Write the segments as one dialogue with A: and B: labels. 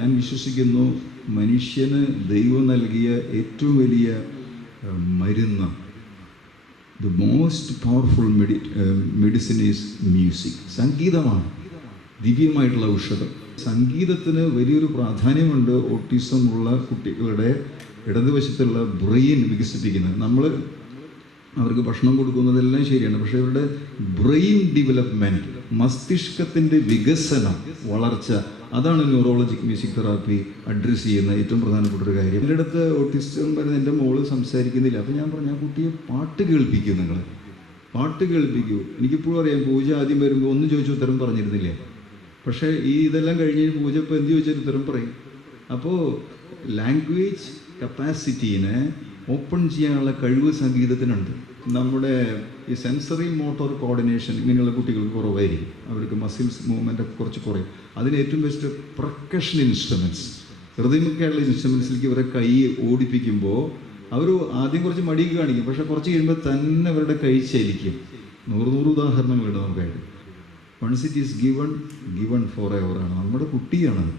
A: ഞാൻ വിശ്വസിക്കുന്നു മനുഷ്യന് ദൈവം നൽകിയ ഏറ്റവും വലിയ മരുന്ന്. The most powerful medi medicine is music സംഗീതമാണ്. ദിവ്യമായിട്ടുള്ള ഔഷധം. സംഗീതത്തിന് വലിയൊരു പ്രാധാന്യമുണ്ട് ഓട്ടിസം ഉള്ള കുട്ടികളുടെ ഇടതുവശത്തുള്ള ബ്രെയിൻ വികസിപ്പിക്കുന്നത്. നമ്മൾ അവർക്ക് ഭക്ഷണം കൊടുക്കുന്നതെല്ലാം ശരിയാണ്. പക്ഷേ ഇവരുടെ ബ്രെയിൻ ഡെവലപ്മെന്റ് മസ്തിഷ്കത്തിന്റെ വികസനം വളർച്ച അതാണ് ന്യൂറോളജിക് മ്യൂസിക് തെറാപ്പി അഡ്രസ്സ് ചെയ്യുന്ന ഏറ്റവും പ്രധാനപ്പെട്ട ഒരു കാര്യം. എന്റെ അടുത്ത് ഓട്ടിസം വരുന്ന എന്റെ മോൾ സംസാരിക്കുന്നില്ല. അപ്പോൾ ഞാൻ പറഞ്ഞു ആ കുട്ടിയെ പാട്ട് കേൾപ്പിക്കൂ നിങ്ങൾ. പാട്ട് കേൾപ്പിക്കൂ. എനിക്കിപ്പോഴും അറിയാം പൂജ ആദ്യം വരുമ്പോൾ ഒന്നും ചോദിച്ചു ഉത്തരം പറഞ്ഞിരുന്നില്ലേ? പക്ഷേ ഈ ഇതെല്ലാം കഴിഞ്ഞ് പൂജ ഇപ്പോൾ എന്ത് ചോദിച്ചാൽ ഉത്തരം പറയും. അപ്പോൾ ലാംഗ്വേജ് കപ്പാസിറ്റീനെ ഓപ്പൺ ചെയ്യാനുള്ള കഴിവ് സംഗീതത്തിനുണ്ട്. നമ്മുടെ ഈ സെൻസറി മോട്ടോർ കോർഡിനേഷൻ ഇങ്ങനെയുള്ള കുട്ടികൾക്ക് കുറവായിരിക്കും. അവർക്ക് മസിൽസ് മൂവ്മെന്റ് ഒക്കെ കുറച്ച് കുറയും. അതിന് ഏറ്റവും ബെസ്റ്റ് പ്രക്കഷൻ ഇൻസ്ട്രുമെന്റ്സ് ഹൃദയമൊക്കെയുള്ള ഇൻസ്ട്രുമെൻസിലേക്ക് ഇവരെ കൈ ഓടിപ്പിക്കുമ്പോൾ അവർ ആദ്യം കുറച്ച് മടിയൊക്കെ കാണിക്കും. പക്ഷേ കുറച്ച് കഴിയുമ്പോൾ തന്നെ അവരുടെ കൈ ചലിക്കും. നൂറ് നൂറ് ഉദാഹരണങ്ങളുണ്ട് നമുക്കായിട്ട്. Once it is given given for ever ആണ്. നമ്മുടെ കുട്ടിയാണ്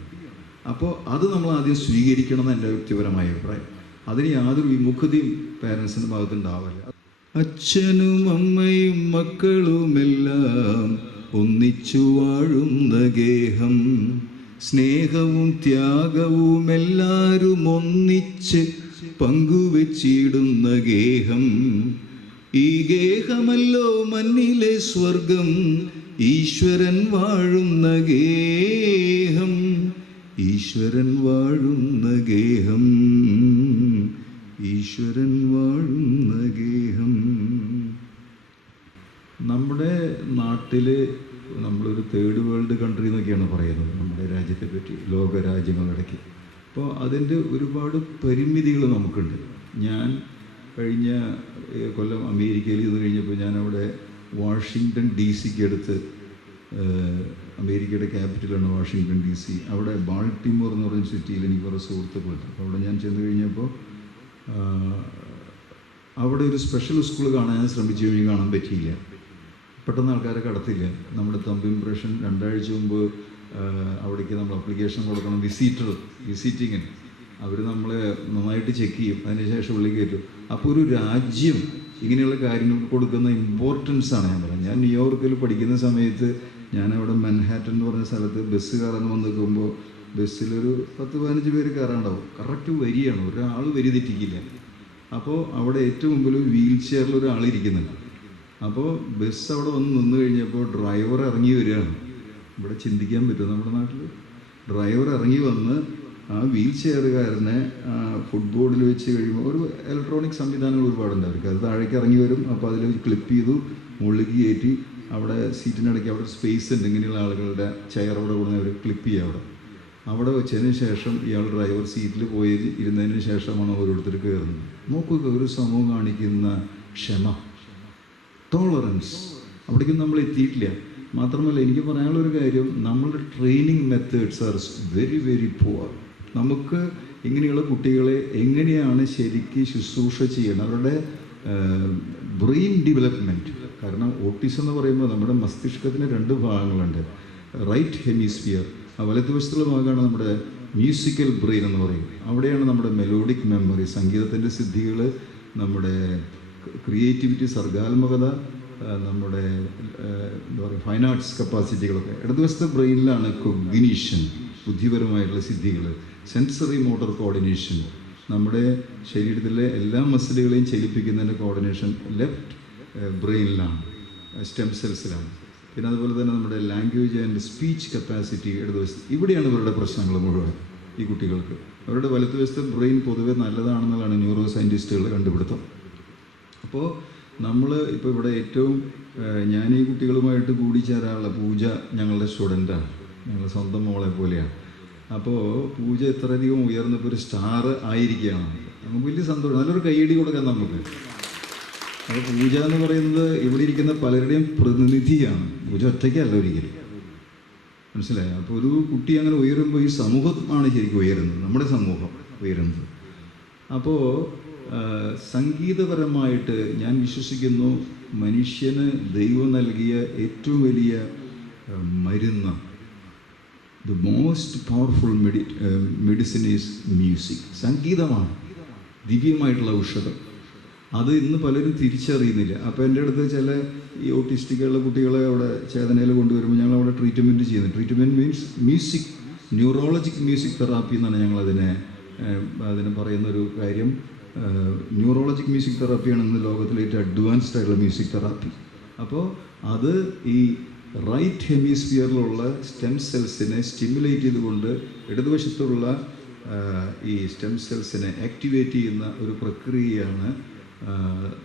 A: അപ്പോൾ അത് നമ്മൾ ആദ്യം സ്വീകരിക്കണം എന്ന് എന്റെ വ്യക്തിപരമായ അഭിപ്രായം. അതിന് യാതൊരു വിമുഖതയും പേരൻസിന്റെ ഭാഗത്തുണ്ടാവില്ല. അച്ഛനും അമ്മയും മക്കളുമെല്ലാം ഒന്നിച്ചു വാഴുന്ന ഗേഹം സ്നേഹവും ത്യാഗവും എല്ലാവരും ഒന്നിച്ച് പങ്കുവെച്ചിടുന്ന ഗേഹം ഈ ഗേഹമല്ലോ മണ്ണിലെ സ്വർഗം ഈശ്വരൻ വാഴുന്ന ഗേഹം ഈശ്വരൻ വാഴുന്ന ഗേഹം ഈശ്വരൻ വാഴുന്ന നമ്മുടെ നാട്ടിൽ നമ്മളൊരു തേർഡ് വേൾഡ് കൺട്രി എന്നൊക്കെയാണ് പറയുന്നത്. നമ്മുടെ രാജ്യത്തെ പറ്റി ലോക രാജ്യങ്ങളിടയ്ക്ക് അപ്പോൾ അതിന്റെ ഒരുപാട് പരിമിതികൾ നമുക്കുണ്ട്. ഞാൻ കഴിഞ്ഞ കൊല്ലം അമേരിക്കയിൽ ഇത് കഴിഞ്ഞപ്പോൾ ഞാൻ അവിടെ വാഷിങ്ടൺ ഡി സിക്ക് അടുത്ത് അമേരിക്കയുടെ ക്യാപിറ്റലാണ് വാഷിങ്ടൺ ഡി സി. അവിടെ ബാൾട്ടിമോർ എന്ന് പറയുന്ന സിറ്റിയിൽ എനിക്ക് കുറേ സുഹൃത്തുക്കളുണ്ട്. അപ്പോൾ അവിടെ ഞാൻ ചെന്ന് കഴിഞ്ഞപ്പോൾ അവിടെ ഒരു സ്പെഷ്യൽ സ്കൂൾ കാണാൻ ശ്രമിച്ചു കഴിഞ്ഞ് കാണാൻ പറ്റിയില്ല. പെട്ടെന്ന് ആൾക്കാരെ കടത്തില്ല നമ്മുടെ തമ്പ് ഇംപ്രഷൻ രണ്ടാഴ്ച മുമ്പ് അവിടേക്ക് നമ്മൾ അപ്ലിക്കേഷൻ കൊടുക്കണം വിസിറ്റർ വിസിറ്റിങ്ങിന് അവർ നമ്മളെ നന്നായിട്ട് ചെക്ക് ചെയ്യും. അതിനുശേഷം ഉള്ളിൽ കയറ്റും അപ്പോൾ ഒരു രാജ്യം ഇങ്ങനെയുള്ള കാര്യങ്ങൾക്ക് കൊടുക്കുന്ന ഇമ്പോർട്ടൻസ് ആണ് ഞാൻ പറയുന്നത്. ഞാൻ ന്യൂയോർക്കിൽ പഠിക്കുന്ന സമയത്ത് ഞാൻ അവിടെ മൻഹാറ്റൻ എന്ന് പറഞ്ഞ സ്ഥലത്ത് ബസ് കയറാൻ വന്ന് നിൽക്കുമ്പോൾ ബസ്സിലൊരു പത്ത് പതിനഞ്ച് പേര് കയറാണ്ടാവും കറക്റ്റ് വരിയാണ്. ഒരാൾ വരി തെറ്റിക്കില്ല. അപ്പോൾ അവിടെ ഏറ്റവും മുമ്പിൽ വീൽ ചെയറിൽ ഒരാൾ ഇരിക്കുന്നുണ്ട് അപ്പോൾ ബസ് അവിടെ വന്ന് നിന്ന് കഴിഞ്ഞപ്പോൾ ഡ്രൈവർ ഇറങ്ങി വരികയാണ്. ഇവിടെ ചിന്തിക്കാൻ പറ്റും നമ്മുടെ നാട്ടിൽ ഡ്രൈവർ ഇറങ്ങി വന്ന് ആ വീൽ ചെയറുകാരനെ ഫുട്ബോർഡിൽ വെച്ച് കഴിയുമ്പോൾ ഒരു ഇലക്ട്രോണിക് സംവിധാനങ്ങൾ ഒരുപാടുണ്ട് അവർക്ക്. അത് താഴേക്ക് ഇറങ്ങി വരും. അപ്പോൾ അതിൽ ക്ലിപ്പ് ചെയ്തു മുകളിലേക്ക് കയറ്റി അവിടെ സീറ്റിനിടയ്ക്ക് അവിടെ ഒരു സ്പേസ് ഉണ്ട്. ഇങ്ങനെയുള്ള ആളുകളുടെ ചെയർ അവിടെ കൊടുന്ന് അവർ ക്ലിപ്പ് ചെയ്യുക അവിടെ. അവിടെ വെച്ചതിന് ശേഷം ഇയാൾ ഡ്രൈവർ സീറ്റിൽ പോയി ഇരുന്നതിന് ശേഷമാണ് ഓരോരുത്തർ കയറുന്നത്. നോക്കുക ഒരു സമൂഹം കാണിക്കുന്ന ക്ഷമ. ടോളറൻസ് അവിടേക്കും നമ്മൾ എത്തിയിട്ടില്ല. മാത്രമല്ല എനിക്ക് പറയാനുള്ള ഒരു കാര്യം നമ്മളുടെ training methods are very very poor നമുക്ക് ഇങ്ങനെയുള്ള കുട്ടികളെ എങ്ങനെയാണ് ശരിക്ക് ശുശ്രൂഷ ചെയ്യണം അവരുടെ ബ്രെയിൻ ഡെവലപ്മെന്റ് കാരണം ഓട്ടിസം എന്ന് പറയുമ്പോൾ നമ്മുടെ മസ്തിഷ്കത്തിന് രണ്ട് ഭാഗങ്ങളുണ്ട്. റൈറ്റ് ഹെമിസ്ഫിയർ വലതുവശത്തുള്ള ഭാഗമാണ് നമ്മുടെ മ്യൂസിക്കൽ ബ്രെയിൻ എന്ന് പറയും അവിടെയാണ് നമ്മുടെ മെലോഡിക് മെമ്മറി സംഗീതത്തിന്റെ സിദ്ധികൾ നമ്മുടെ ക്രിയേറ്റിവിറ്റി സർഗാത്മകത നമ്മുടെ എന്താ പറയുക ഫൈൻ ആർട്സ് കപ്പാസിറ്റികളൊക്കെ ഇടതുവശത്തെ ബ്രെയിനിലാണ് കൊഗ്നീഷൻ ബുദ്ധിപരമായിട്ടുള്ള സിദ്ധികൾ സെൻസറി മോട്ടോർ കോർഡിനേഷൻ നമ്മുടെ ശരീരത്തിലെ എല്ലാ മസിലുകളെയും ചലിപ്പിക്കുന്നതിന്റെ കോർഡിനേഷൻ ലെഫ്റ്റ് ബ്രെയിനിലാണ് സ്റ്റെം സെൽസിലാണ് പിന്നെ അതുപോലെ തന്നെ നമ്മുടെ ലാംഗ്വേജ് ആൻഡ് സ്പീച്ച് കപ്പാസിറ്റി ഇടതുവശത്ത്. ഇവിടെയാണ് ഇവരുടെ പ്രശ്നങ്ങൾ മുഴുവൻ ഈ കുട്ടികൾക്ക്. അവരുടെ വലതുവശത്തെ ബ്രെയിൻ പൊതുവെ നല്ലതാണെന്നുള്ളതാണ് ന്യൂറോ സയന്റിസ്റ്റുകളുടെ കണ്ടുപിടുത്തം. അപ്പോൾ നമ്മൾ ഇപ്പോൾ ഇവിടെ ഏറ്റവും ഞാൻ ഈ കുട്ടികളുമായിട്ട് കൂടി ചേരാനുള്ള പൂജ ഞങ്ങളുടെ സ്റ്റുഡന്റാണ് ഞങ്ങൾ സ്വന്തം മോളെ പോലെയാണ്. അപ്പോൾ പൂജ ഇത്രയധികം ഉയർന്നപ്പോൾ ഒരു സ്റ്റാർ ആയിരിക്കുകയാണ്. നമുക്ക് വലിയ സന്തോഷം. നല്ലൊരു കൈയടി കൊടുക്കാം നമുക്ക്. അപ്പോൾ പൂജ എന്ന് പറയുന്നത് ഇവിടെ ഇരിക്കുന്ന പലരുടെയും പ്രതിനിധിയാണ്. പൂജ ഒറ്റയ്ക്കല്ല ഒരിക്കലും. മനസ്സിലായോ? അപ്പോൾ ഒരു കുട്ടി അങ്ങനെ ഉയരുമ്പോൾ ഈ സമൂഹമാണ് ശരിക്കും ഉയരുന്നത്. നമ്മുടെ സമൂഹം ഉയരുന്നത്. അപ്പോൾ സംഗീതപരമായിട്ട് ഞാൻ വിശ്വസിക്കുന്നു മനുഷ്യന് ദൈവം നൽകിയ ഏറ്റവും വലിയ മരുന്ന്. The most powerful medi medicine is music സംഗീതമാണ്. ദിവ്യമായിട്ടുള്ള ഔഷധം. അത് ഇന്ന് പലരും തിരിച്ചറിയുന്നില്ല. അപ്പോൾ എന്റെ അടുത്ത് ചില ഈ ഓട്ടിസ്റ്റിക്കുള്ള കുട്ടികളെ അവിടെ ചേതനയിൽ കൊണ്ടുവരുമ്പോൾ ഞങ്ങൾ അവിടെ ട്രീറ്റ്മെന്റ് ചെയ്യുന്നു treatment means music neurologic music therapy എന്നാണ് ഞങ്ങളതിനെ അതിനെ അതിന് പറയുന്നൊരു കാര്യം. ന്യൂറോളജിക് മ്യൂസിക് തെറാപ്പിയാണ് ഇന്ന് ലോകത്തിലെ ഏറ്റവും അഡ്വാൻസ്ഡ് ആയിട്ടുള്ള മ്യൂസിക് തെറാപ്പി അപ്പോൾ അത് ഈ റൈറ്റ് ഹെമിസ്ഫിയറിലുള്ള സ്റ്റെം സെൽസിനെ സ്റ്റിമുലേറ്റ് ചെയ്തുകൊണ്ട് ഇടതുവശത്തുള്ള ഈ സ്റ്റെം സെൽസിനെ ആക്ടിവേറ്റ് ചെയ്യുന്ന ഒരു പ്രക്രിയയാണ്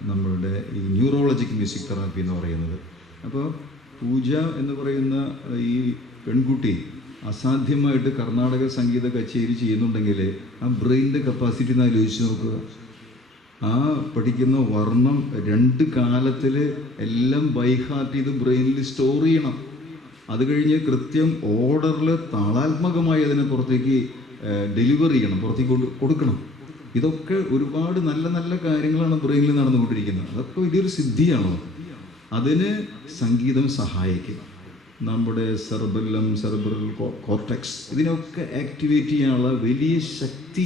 A: നമ്മളുടെ ഈ ന്യൂറോളജിക് മ്യൂസിക് തെറാപ്പി എന്ന് പറയുന്നത്. അപ്പോൾ പൂജ എന്ന് പറയുന്ന ഈ പെൺകുട്ടി അസാധ്യമായിട്ട് കർണാടക സംഗീത കച്ചേരി ചെയ്യുന്നുണ്ടെങ്കിൽ ആ ബ്രെയിനിന്റെ കപ്പാസിറ്റി ഒന്ന് ആലോചിച്ച് നോക്കുക. ആ പഠിക്കുന്ന വർണം രണ്ട് കാലത്തിൽ എല്ലാം ബൈഹാർട്ട് ചെയ്ത് ബ്രെയിനിൽ സ്റ്റോർ ചെയ്യണം. അത് കഴിഞ്ഞ് കൃത്യം ഓർഡറിൽ താളാത്മകമായി അതിനെ പുറത്തേക്ക് ഡെലിവർ ചെയ്യണം പുറത്തേക്ക് കൊടുക്കണം. ഇതൊക്കെ ഒരുപാട് നല്ല നല്ല കാര്യങ്ങളാണ് ബ്രെയിനിൽ നടന്നുകൊണ്ടിരിക്കുന്നത്. അതൊക്കെ വലിയൊരു സിദ്ധിയാണോ അതിന് സംഗീതം സഹായിക്കും. നമ്മുടെ സെർബല്ലം സെർബറൽ കോർട്ടക്സ് ഇതിനൊക്കെ ആക്ടിവേറ്റ് ചെയ്യാനുള്ള വലിയ ശക്തി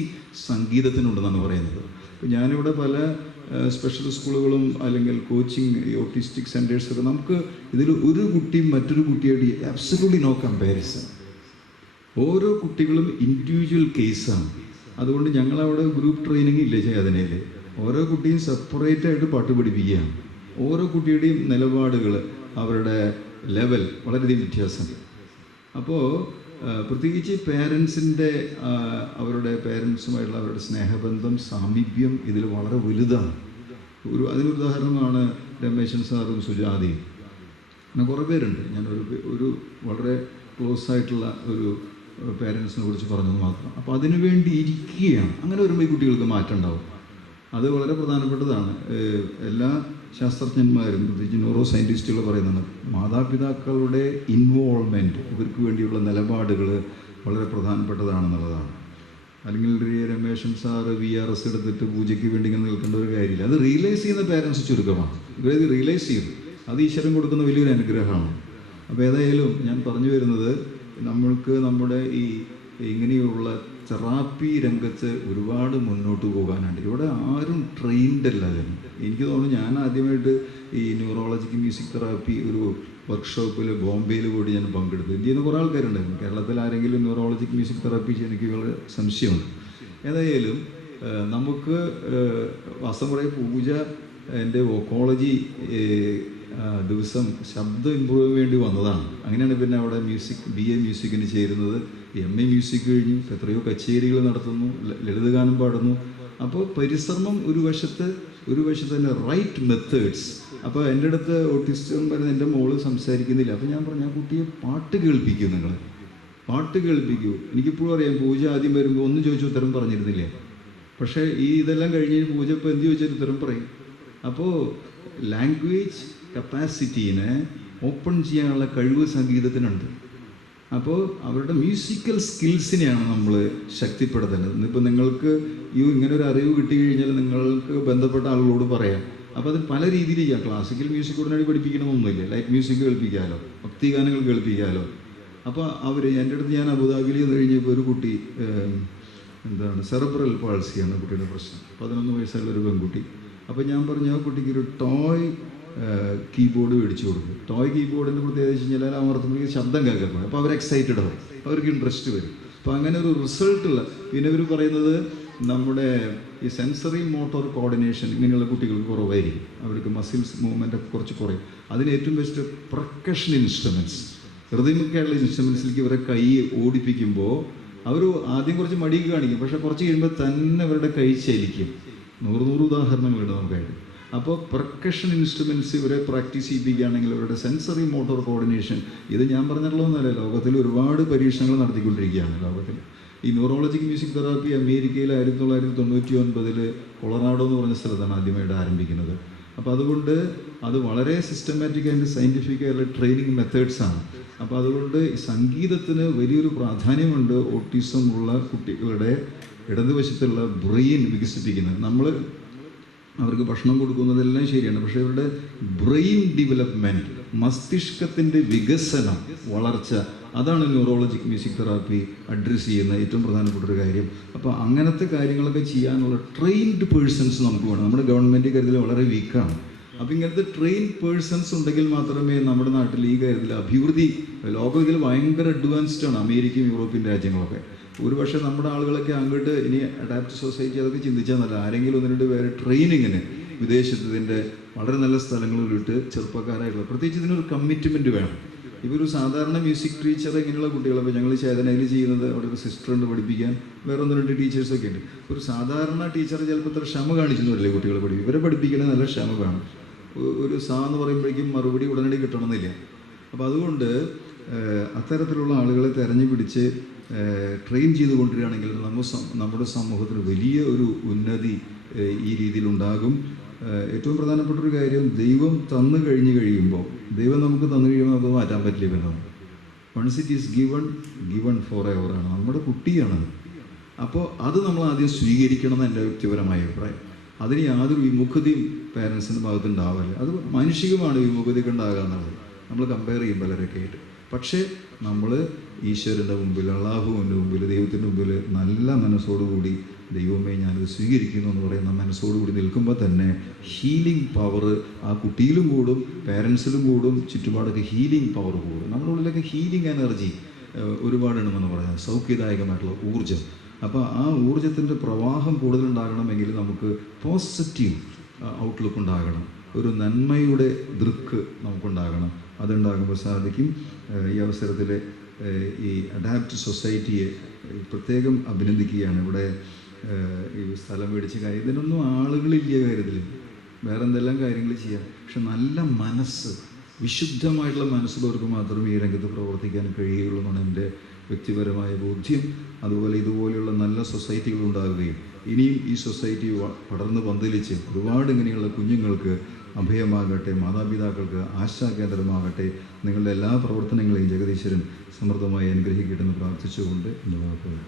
A: സംഗീതത്തിനുണ്ടെന്നാണ് പറയുന്നത്. ഞാനിവിടെ പല സ്പെഷ്യൽ സ്കൂളുകളും അല്ലെങ്കിൽ കോച്ചിങ് ഓട്ടിസ്റ്റിക് സെന്റേഴ്സൊക്കെ നമുക്ക് ഇതിൽ ഒരു കുട്ടിയും മറ്റൊരു കുട്ടിയായിട്ട് അബ്സലൂട്ട്ലി നോ കമ്പാരിസൺ ഓരോ കുട്ടികളും ഇൻഡിവിജ്വൽ കേസാണ് അതുകൊണ്ട് ഞങ്ങളവിടെ ഗ്രൂപ്പ് ട്രെയിനിങ് ഇല്ല ചേതനയിൽ ഓരോ കുട്ടിയും സെപ്പറേറ്റായിട്ട് പാട്ട് പഠിപ്പിക്കുകയാണ്. ഓരോ കുട്ടിയുടെയും നിലപാടുകൾ അവരുടെ ലെവൽ വളരെയധികം വ്യത്യാസമുണ്ട് അപ്പോൾ പ്രത്യേകിച്ച് പേരൻസിന്റെ അവരുടെ പേരൻസുമായിട്ടുള്ള അവരുടെ സ്നേഹബന്ധം സാമീപ്യം ഇതിൽ വളരെ വലുതാണ്. ഒരു അതിനൊരു ഉദാഹരണമാണ് രമേശൻ സാറും സുജാതയും. അങ്ങനെ കുറേ പേരുണ്ട്. ഞാൻ ഒരു ഒരു വളരെ ക്ലോസ് ആയിട്ടുള്ള ഒരു പേരൻസിനെ കുറിച്ച് പറഞ്ഞത് മാത്രം. അപ്പോൾ അതിനു വേണ്ടി ഇരിക്കുകയാണ്. അങ്ങനെ വരുമ്പോൾ ഈ കുട്ടികൾക്ക് മാറ്റം ഉണ്ടാവും. അത് വളരെ പ്രധാനപ്പെട്ടതാണ്. എല്ലാ ശാസ്ത്രജ്ഞന്മാരും പ്രത്യേകിച്ച് ന്യൂറോ സയന്റിസ്റ്റുകൾ പറയുന്നുണ്ട് മാതാപിതാക്കളുടെ ഇൻവോൾവ്മെന്റ് ഇവർക്ക് വേണ്ടിയുള്ള നിലപാടുകൾ വളരെ പ്രധാനപ്പെട്ടതാണെന്നുള്ളതാണ്. അല്ലെങ്കിൽ Rameshan sir V R S എടുത്തിട്ട് പൂജയ്ക്ക് വേണ്ടി ഇങ്ങനെ നിൽക്കേണ്ട ഒരു കാര്യമില്ല. അത് റിയലൈസ് ചെയ്യുന്ന പേരൻസ് ചുരുക്കമാണ്. ഇവരത് റിയലൈസ് ചെയ്തു അത് ഈശ്വരൻ കൊടുക്കുന്ന വലിയൊരു അനുഗ്രഹമാണ്. അപ്പോൾ ഏതായാലും ഞാൻ പറഞ്ഞു വരുന്നത് നമ്മൾക്ക് നമ്മുടെ ഈ ഇങ്ങനെയുള്ള തെറാപ്പി രംഗത്ത് ഒരുപാട് മുന്നോട്ട് പോകാനുണ്ട് ഇവിടെ ആരും ട്രെയിൻഡ് അല്ല അതിന്. എനിക്ക് തോന്നുന്നു ഞാൻ ആദ്യമായിട്ട് ഈ ന്യൂറോളജിക്ക് മ്യൂസിക് തെറാപ്പി ഒരു വർക്ക്ഷോപ്പിൽ ബോംബെയിൽ കൂടി ഞാൻ പങ്കെടുത്തു. ഇന്ത്യയിൽ നിന്ന് കുറേ ആൾക്കാരുണ്ടായിരുന്നു. കേരളത്തിൽ ആരെങ്കിലും ന്യൂറോളജിക് മ്യൂസിക് തെറാപ്പി എനിക്ക് വളരെ സംശയമുണ്ട് ഏതായാലും നമുക്ക് വാസ്തവം പറയും പൂജ എന്റെ വോക്കോളജി ദിവസം ശബ്ദം ഇമ്പ്രൂവ് വേണ്ടി വന്നതാണ്. അങ്ങനെയാണ് പിന്നെ അവിടെ മ്യൂസിക് ബി എ മ്യൂസിക്കിന് ചേരുന്നത്. എം എ മ്യൂസിക് കഴിഞ്ഞു. എത്രയോ കച്ചേരികൾ നടത്തുന്നു. ലളിതഗാനം പാടുന്നു. അപ്പോൾ പരിശ്രമം ഒരു വശത്ത് ഒരു വശത്ത് തന്നെ റൈറ്റ് മെത്തേഡ്സ് അപ്പോൾ എന്റെ അടുത്ത് ഓട്ടിസ്റ്റം വരുന്ന എന്റെ മോൾ സംസാരിക്കുന്നില്ല. അപ്പോൾ ഞാൻ പറഞ്ഞു ആ കുട്ടിയെ പാട്ട് കേൾപ്പിക്കൂ നിങ്ങൾ പാട്ട് കേൾപ്പിക്കൂ. എനിക്കിപ്പോഴും അറിയാം പൂജ ആദ്യം വരുമ്പോൾ ഒന്നും ചോദിച്ചു ഉത്തരം പറഞ്ഞിരുന്നില്ലേ? പക്ഷേ ഈ ഇതെല്ലാം കഴിഞ്ഞ് പൂജ ഇപ്പോൾ എന്ത് ചോദിച്ചാൽ ഉത്തരം പറയും. അപ്പോൾ ലാംഗ്വേജ് കപ്പാസിറ്റീനെ ഓപ്പൺ ചെയ്യാനുള്ള കഴിവ് സംഗീതത്തിനുണ്ട്. അപ്പോൾ അവരുടെ മ്യൂസിക്കൽ സ്കിൽസിനെയാണ് നമ്മൾ ശക്തിപ്പെടുത്തേണ്ടത്. ഇന്നിപ്പോൾ നിങ്ങൾക്ക് ഈ ഇങ്ങനെ ഒരു അറിവ് കിട്ടി കഴിഞ്ഞാൽ നിങ്ങൾക്ക് ബന്ധപ്പെട്ട ആളുകളോട് പറയാം. അപ്പോൾ അത് പല ചെയ്യാം. ക്ലാസിക്കൽ മ്യൂസിക് ഉടനടി പഠിപ്പിക്കണമെന്നൊന്നുമില്ല ലൈറ്റ് മ്യൂസിക് കേൾപ്പിക്കാമല്ലോ ഭക്തിഗാനങ്ങൾ കേൾപ്പിക്കാമല്ലോ അപ്പോൾ അവർ എന്റെ അടുത്ത് ഞാൻ അബുദാബിയിൽ നിന്ന് കഴിഞ്ഞപ്പോൾ ഒരു കുട്ടി എന്താണ് സെറബ്രൽ പാൾസിയാണ് കുട്ടിയുടെ പ്രശ്നം. പതിനൊന്ന് വയസ്സായ ഒരു പെൺകുട്ടി. അപ്പോൾ ഞാൻ പറഞ്ഞു ആ കുട്ടിക്ക് ഒരു ടോയ് കീബോർഡ് മേടിച്ചു കൊടുക്കും. ടോയ് കീബോർഡിന്റെ പ്രത്യേകത വെച്ച് കഴിഞ്ഞാൽ അമർത്തുമ്പോൾ ശബ്ദം കേൾക്കാൻ അപ്പോൾ അവർ എക്സൈറ്റഡ് ആവും. അവർക്ക് ഇൻട്രസ്റ്റ് വരും. അപ്പോൾ അങ്ങനെ ഒരു റിസൾട്ടുള്ള പിന്നെ ഇവർ പറയുന്നത് നമ്മുടെ ഈ സെൻസറി മോട്ടോർ കോർഡിനേഷൻ ഇങ്ങനെയുള്ള കുട്ടികൾക്ക് കുറവായിരിക്കും. അവർക്ക് മസിൽസ് മൂവ്മെന്റ് ഒക്കെ കുറച്ച് കുറയും. അതിന് ഏറ്റവും ബെസ്റ്റ് പ്രക്കഷൻ ഇൻസ്ട്രുമെന്റ്സ് ഹൃദയമൊക്കെയുള്ള ഇൻസ്ട്രുമെൻസിലേക്ക് ഇവരെ കൈ ഓടിപ്പിക്കുമ്പോൾ അവർ ആദ്യം കുറച്ച് മടിയൊക്കെ കാണിക്കും. പക്ഷേ കുറച്ച് കഴിയുമ്പോൾ തന്നെ അവരുടെ കൈ ചലിക്കും. നൂറ് നൂറ് ഉദാഹരണങ്ങളുണ്ട് നമുക്കായിട്ട്. അപ്പോൾ പ്രക്കഷൻ ഇൻസ്ട്രുമെന്റ്സ് ഇവരെ പ്രാക്ടീസ് ചെയ്യിപ്പിക്കുകയാണെങ്കിൽ അവരുടെ സെൻസറി മോട്ടോർ കോർഡിനേഷൻ ഇത് ഞാൻ പറഞ്ഞിട്ടുള്ളതൊന്നുമല്ല ലോകത്തിൽ ഒരുപാട് പരീക്ഷണങ്ങൾ നടത്തിക്കൊണ്ടിരിക്കുകയാണ് ലോകത്തിൽ. ഈ ന്യൂറോളജിക് മ്യൂസിക് തെറാപ്പി അമേരിക്കയിൽ ആയിരത്തി തൊള്ളായിരത്തി തൊണ്ണൂറ്റി ഒൻപതിൽ കൊളറാഡോ എന്ന് പറഞ്ഞ സ്ഥലത്താണ് ആദ്യമായിട്ട് ആരംഭിക്കുന്നത്. അപ്പോൾ അതുകൊണ്ട് അത് വളരെ സിസ്റ്റമാറ്റിക് ആൻഡ് സയന്റിഫിക് ആയിട്ടുള്ള ട്രെയിനിങ് മെത്തേഡ്സാണ് അപ്പോൾ അതുകൊണ്ട് സംഗീതത്തിന് വലിയൊരു പ്രാധാന്യമുണ്ട് ഓട്ടിസം ഉള്ള കുട്ടികളുടെ ഇടതുവശത്തുള്ള ബ്രെയിൻ വികസിപ്പിക്കുന്നത്. നമ്മൾ അവർക്ക് ഭക്ഷണം കൊടുക്കുന്നതെല്ലാം ശരിയാണ്. പക്ഷേ ഇവരുടെ ബ്രെയിൻ ഡെവലപ്മെന്റ് മസ്തിഷ്കത്തിന്റെ വികസനം വളർച്ച അതാണ് ന്യൂറോളജിക് മ്യൂസിക് തെറാപ്പി അഡ്രസ്സ് ചെയ്യുന്ന ഏറ്റവും പ്രധാനപ്പെട്ട ഒരു കാര്യം. അപ്പോൾ അങ്ങനത്തെ കാര്യങ്ങളൊക്കെ ചെയ്യാനുള്ള ട്രെയിൻഡ് പേഴ്സൺസ് നമുക്ക് വേണം. നമ്മുടെ ഗവൺമെന്റ് കരുതൽ വളരെ വീക്കാണ്. അപ്പോൾ ഇങ്ങനത്തെ ട്രെയിൻ പേഴ്സൺസ് ഉണ്ടെങ്കിൽ മാത്രമേ നമ്മുടെ നാട്ടിൽ ഈ കാര്യത്തിൽ അഭിവൃദ്ധി ലോകം ഇതിൽ ഭയങ്കര അഡ്വാൻസ്ഡ് ആണ് അമേരിക്കയും യൂറോപ്യൻ രാജ്യങ്ങളൊക്കെ. ഒരുപക്ഷെ നമ്മുടെ ആളുകളൊക്കെ അങ്ങോട്ട് ഇനി അഡാപ്റ്റ് സൊസൈറ്റി അതൊക്കെ ചിന്തിച്ചാൽ നല്ല ആരെങ്കിലും ഒന്ന് രണ്ട് പേര് ട്രെയിനിങ്ങിന് വിദേശത്ത് ഇതിന്റെ വളരെ നല്ല സ്ഥലങ്ങളിലിട്ട് ചെറുപ്പക്കാരായിട്ടുള്ള പ്രത്യേകിച്ച് ഇതിനൊരു കമ്മിറ്റ്മെന്റ് വേണം. ഇപ്പോൾ ഒരു സാധാരണ മ്യൂസിക് ടീച്ചർ ഇങ്ങനെയുള്ള കുട്ടികളെ ഇപ്പോൾ ഞങ്ങൾ ചേതനയിൽ ചെയ്യുന്നത് അവിടെ ഒരു സിസ്റ്റർ ഉണ്ട് പഠിപ്പിക്കാൻ വേറെ ഒന്ന് രണ്ട് ടീച്ചേഴ്സൊക്കെ ഉണ്ട്. ഒരു സാധാരണ ടീച്ചർ ചിലപ്പോൾ ഇത്ര ക്ഷമ കാണിച്ചെന്ന് വരില്ലേ കുട്ടികളെ പഠിപ്പിക്കും ഇവരെ പഠിപ്പിക്കണേ നല്ല ക്ഷമ വേണം. ഒരു സാ എന്ന് പറയുമ്പോഴേക്കും മറുപടി ഉടനടി കിട്ടണമെന്നില്ല. അപ്പോൾ അതുകൊണ്ട് അത്തരത്തിലുള്ള ആളുകളെ തെരഞ്ഞു പിടിച്ച് ട്രെയിൻ ചെയ്തുകൊണ്ടിരിക്കുകയാണെങ്കിൽ കൊണ്ടുവരികയാണെങ്കിൽ നമ്മ നമ്മുടെ സമൂഹത്തിന് വലിയ ഒരു ഉന്നതി ഈ രീതിയിലുണ്ടാകും. ഉണ്ടാകും ഏറ്റവും പ്രധാനപ്പെട്ട ഒരു കാര്യം ദൈവം തന്നു കഴിഞ്ഞു കഴിയുമ്പോൾ ദൈവം നമുക്ക് തന്നു കഴിയുമ്പോൾ നമുക്ക് മാറ്റാൻ പറ്റില്ല പിന്നെ once it is given given for ever ആണ്. നമ്മുടെ കുട്ടിയാണത് അപ്പോൾ അത് നമ്മൾ ആദ്യം സ്വീകരിക്കണം എന്ന് എന്റെ വ്യക്തിപരമായ അഭിപ്രായം. അതിന് യാതൊരു വിമുഖതയും പേരൻസിന്റെ ഭാഗത്തുണ്ടാവില്ല. അത് മാനുഷികമാണ് വിമുഖതയൊക്കെ ഉണ്ടാകുക എന്നുള്ളത് നമ്മൾ കമ്പയർ ചെയ്യും പലരൊക്കെ ആയിട്ട്. പക്ഷേ നമ്മൾ ഈശ്വരന്റെ മുമ്പിൽ അള്ളാഹുവിന്റെ മുമ്പിൽ ദൈവത്തിന്റെ മുമ്പിൽ നല്ല മനസ്സോടുകൂടി ദൈവമേ ഞാനത് സ്വീകരിക്കുന്നു എന്ന് പറയുന്ന മനസ്സോടുകൂടി നിൽക്കുമ്പോൾ തന്നെ ഹീലിംഗ് പവർ ആ കുട്ടിയിലും കൂടും പേരൻസിലും കൂടും ചുറ്റുപാടൊക്കെ ഹീലിംഗ് പവർ കൂടും. നമ്മുടെ ഉള്ളിലൊക്കെ ഹീലിംഗ് എനർജി ഒരുപാടുണ്ടെന്ന് പറയാം. സൗഖ്യദായകമായിട്ടുള്ള ഊർജം. അപ്പോൾ ആ ഊർജത്തിന്റെ പ്രവാഹം കൂടുതലുണ്ടാകണമെങ്കിൽ നമുക്ക് പോസിറ്റീവ് ഔട്ട്ലുക്ക് ഉണ്ടാകണം. ഒരു നന്മയുടെ ദൃക്ക് നമുക്കുണ്ടാകണം. അതുണ്ടാകുമ്പോൾ സാധിക്കും. ഈ അവസരത്തിൽ ഈ അഡാപ്റ്റ് സൊസൈറ്റിയെ പ്രത്യേകം അഭിനന്ദിക്കുകയാണ്. ഇവിടെ ഈ സ്ഥലം മേടിച്ച കാര്യം ഇതിനൊന്നും ആളുകളില്ല കാര്യത്തിൽ വേറെ എന്തെല്ലാം കാര്യങ്ങൾ ചെയ്യാം. പക്ഷെ നല്ല മനസ്സ് വിശുദ്ധമായിട്ടുള്ള മനസ്സുള്ളവർക്ക് മാത്രമേ ഈ രംഗത്ത് പ്രവർത്തിക്കാൻ കഴിയുകയുള്ളൂ എന്നാണ് എന്റെ വ്യക്തിപരമായ ബോധ്യം. അതുപോലെ ഇതുപോലെയുള്ള നല്ല സൊസൈറ്റികൾ ഉണ്ടാകുകയും ഇനിയും ഈ സൊസൈറ്റി പടർന്ന് പന്തലിച്ച് ഒരുപാട് ഇങ്ങനെയുള്ള കുഞ്ഞുങ്ങൾക്ക് അഭയമാകട്ടെ മാതാപിതാക്കൾക്ക് ആശാകേന്ദ്രമാകട്ടെ നിങ്ങളുടെ എല്ലാ പ്രവർത്തനങ്ങളെയും ജഗദീശ്വരൻ സമൃദ്ധമായി അനുഗ്രഹിക്കട്ടെന്ന് പ്രാർത്ഥിച്ചുകൊണ്ട് എന്റെ വാക്കുകൾ.